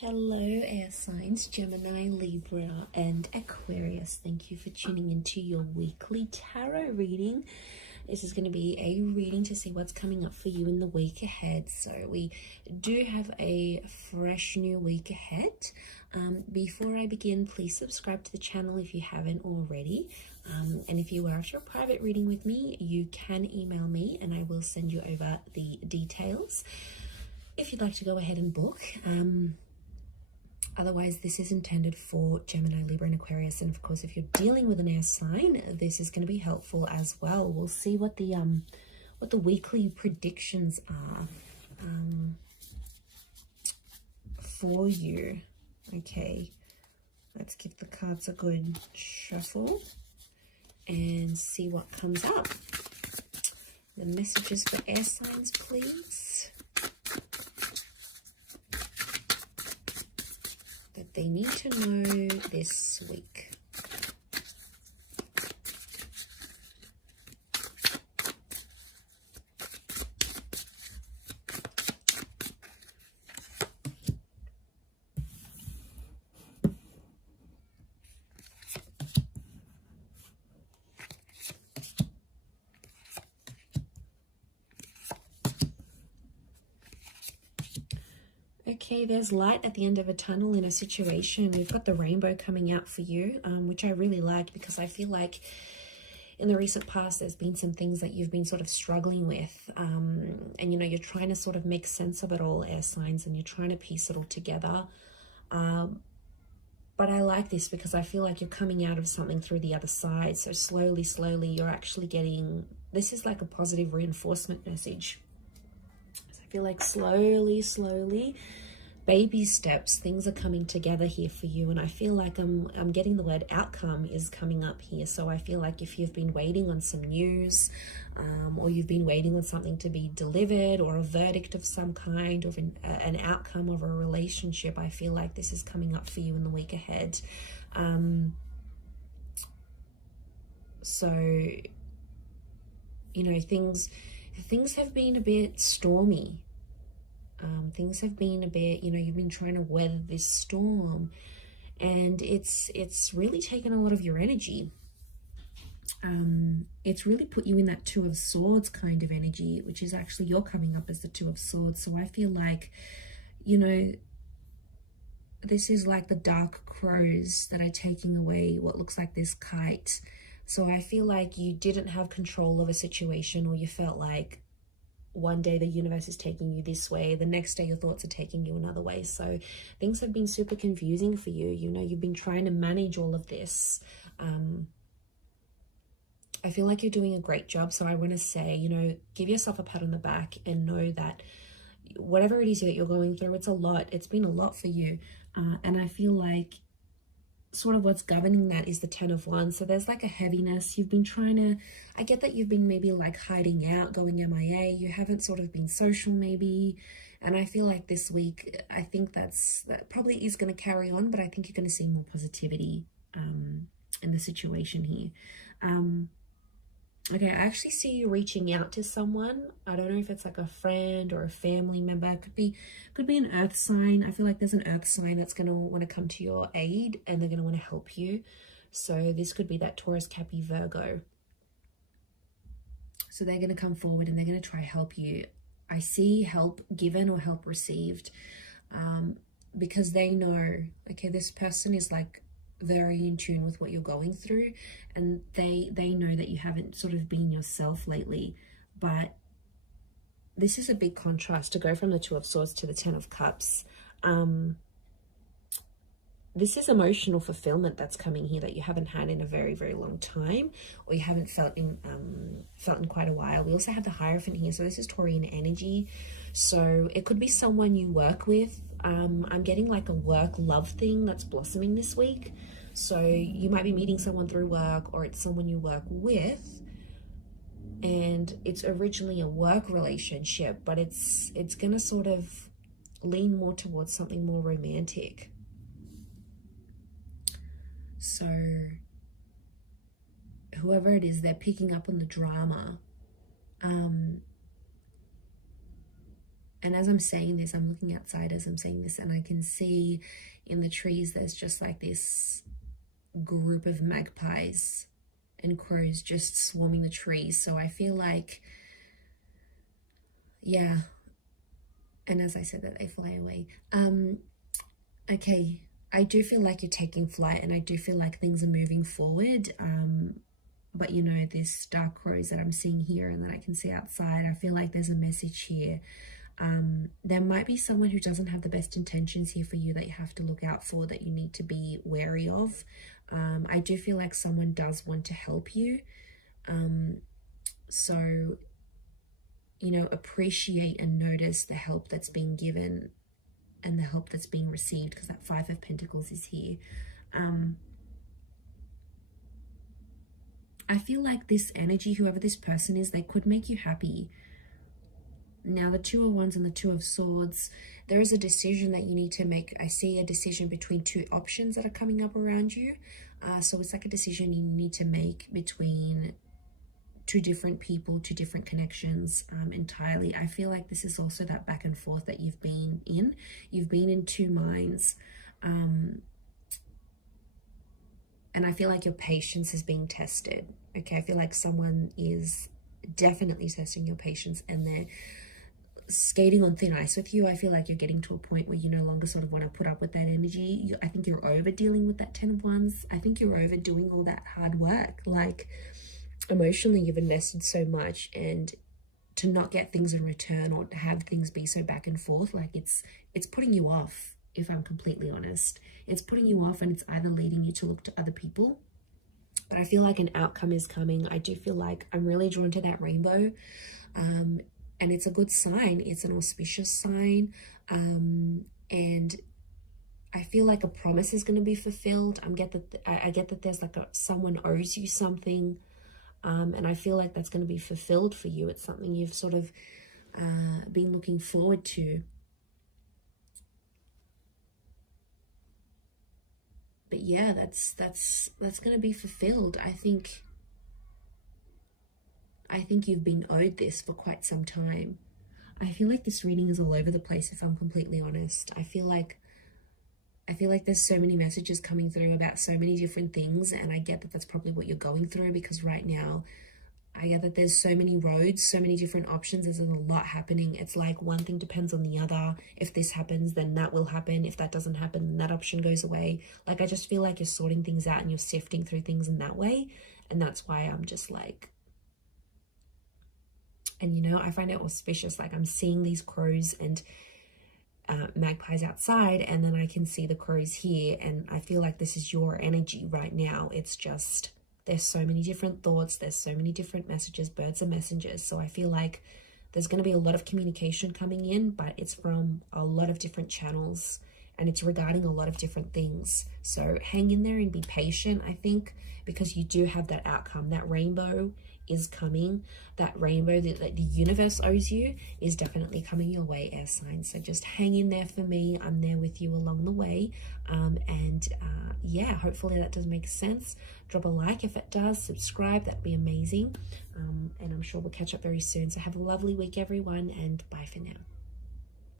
Hello, air signs, Gemini, Libra, and Aquarius. Thank you for tuning into your weekly tarot reading. This is going to be a reading to see what's coming up for you in the week ahead. So we do have a fresh new week ahead. Before I begin, please subscribe to the channel if you haven't already. And if you are after a private reading with me, you can email me and I will send you over the details if you'd like to go ahead and book. Otherwise, this is intended for Gemini, Libra, and Aquarius. And of course, if you're dealing with an air sign, this is going to be helpful as well. We'll see what the weekly predictions are for you. Okay, let's give the cards a good shuffle and see what comes up. The messages for air signs, please. That they need to know this week. Okay, there's light at the end of a tunnel in a situation. We've got the rainbow coming out for you, which I really like because I feel like in the recent past there's been some things that you've been sort of struggling with, and you know, you're trying to sort of make sense of it all, air signs, and you're trying to piece it all together. But I like this because I feel like you're coming out of something through the other side. So slowly you're actually getting, this is like a positive reinforcement message. I feel like slowly, baby steps, things are coming together here for you. And I feel like I'm getting the word outcome is coming up here. So I feel like if you've been waiting on some news, or you've been waiting on something to be delivered, or a verdict of some kind, or an outcome of a relationship, I feel like this is coming up for you in the week ahead. So, you know, things have been a bit stormy. Things have been a bit, you know, you've been trying to weather this storm, and it's really taken a lot of your energy. It's really put you in that Two of Swords kind of energy, which is actually you're coming up as the Two of Swords. So I feel like, you know, this is like the dark crows that are taking away what looks like this kite. So I feel like you didn't have control of a situation, or you felt like one day the universe is taking you this way, the next day your thoughts are taking you another way. So things have been super confusing for you. You know, you've been trying to manage all of this. I feel like you're doing a great job. So I want to say, you know, give yourself a pat on the back and know that whatever it is that you're going through, it's a lot. It's been a lot for you. And I feel like sort of what's governing that is the Ten of Wands. So there's like a heaviness. You've been trying to, I get that you've been maybe like hiding out, going MIA. You haven't sort of been social maybe. And I feel like this week, I think that probably is going to carry on, but I think you're going to see more positivity in the situation here. Okay, I actually see you reaching out to someone. I don't know if it's like a friend or a family member. It could be an earth sign. I feel like there's an earth sign that's going to want to come to your aid, and they're going to want to help you. So this could be that Taurus, Capricorn, Virgo. So they're going to come forward and they're going to try help you. I see help given or help received, because they know, okay, this person is like very in tune with what you're going through, and they know that you haven't sort of been yourself lately. But this is a big contrast to go from the Two of Swords to the Ten of Cups. This is emotional fulfillment that's coming here that you haven't had in a very long time, or you haven't felt in quite a while. We also have the Hierophant here, so this is Taurian energy. So it could be someone you work with. I'm getting like a work-love thing that's blossoming this week. So you might be meeting someone through work, or it's someone you work with, and it's originally a work relationship, but it's gonna sort of lean more towards something more romantic. So whoever it is, they're picking up on the drama. And as I'm saying this, I'm looking outside as I'm saying this, and I can see in the trees there's just like this group of magpies and crows just swarming the trees. So I feel like, yeah, and as I said that, they fly away. Okay, I do feel like you're taking flight, and I do feel like things are moving forward. But you know, this dark crows that I'm seeing here and that I can see outside, I feel like there's a message here. There might be someone who doesn't have the best intentions here for you that you have to look out for, that you need to be wary of. I do feel like someone does want to help you. So, you know, appreciate and notice the help that's being given and the help that's being received, because that Five of Pentacles is here. I feel like this energy, whoever this person is, they could make you happy. Now, the Two of Wands and the Two of Swords, there is a decision that you need to make. I see a decision between two options that are coming up around you. So it's like a decision you need to make between two different people, two different connections entirely. I feel like this is also that back and forth that you've been in. You've been in two minds. And I feel like your patience is being tested. Okay, I feel like someone is definitely testing your patience, and they're skating on thin ice with you. I feel like you're getting to a point where you no longer sort of want to put up with that energy. I think you're over dealing with that Ten of Wands. I think you're over doing all that hard work. Like, emotionally, you've invested so much, and to not get things in return, or to have things be so back and forth, like it's putting you off. If I'm completely honest, it's putting you off, and it's either leading you to look to other people. But I feel like an outcome is coming. I do feel like I'm really drawn to that rainbow, and it's a good sign. It's an auspicious sign, and I feel like a promise is going to be fulfilled. I get that there's like someone owes you something, and I feel like that's going to be fulfilled for you. It's something you've sort of been looking forward to. But yeah, that's going to be fulfilled. I think you've been owed this for quite some time. I feel like this reading is all over the place, if I'm completely honest. I feel like there's so many messages coming through about so many different things, and I get that that's probably what you're going through, because right now I get that there's so many roads, so many different options. There's a lot happening. It's like one thing depends on the other. If this happens, then that will happen. If that doesn't happen, then that option goes away. Like, I just feel like you're sorting things out and you're sifting through things in that way. And that's why I'm just like, and you know, I find it auspicious. Like, I'm seeing these crows and magpies outside, and then I can see the crows here, and I feel like this is your energy right now. It's just, there's so many different thoughts, there's so many different messages. Birds are messengers, so I feel like there's going to be a lot of communication coming in, but it's from a lot of different channels, and it's regarding a lot of different things. So hang in there and be patient, I think, because you do have that outcome. That rainbow is coming. That rainbow that the universe owes you is definitely coming your way, air signs. So just hang in there for me. I'm there with you along the way. Yeah, hopefully that does make sense. Drop a like if it does. Subscribe, that'd be amazing. And I'm sure we'll catch up very soon. So have a lovely week, everyone, and bye for now.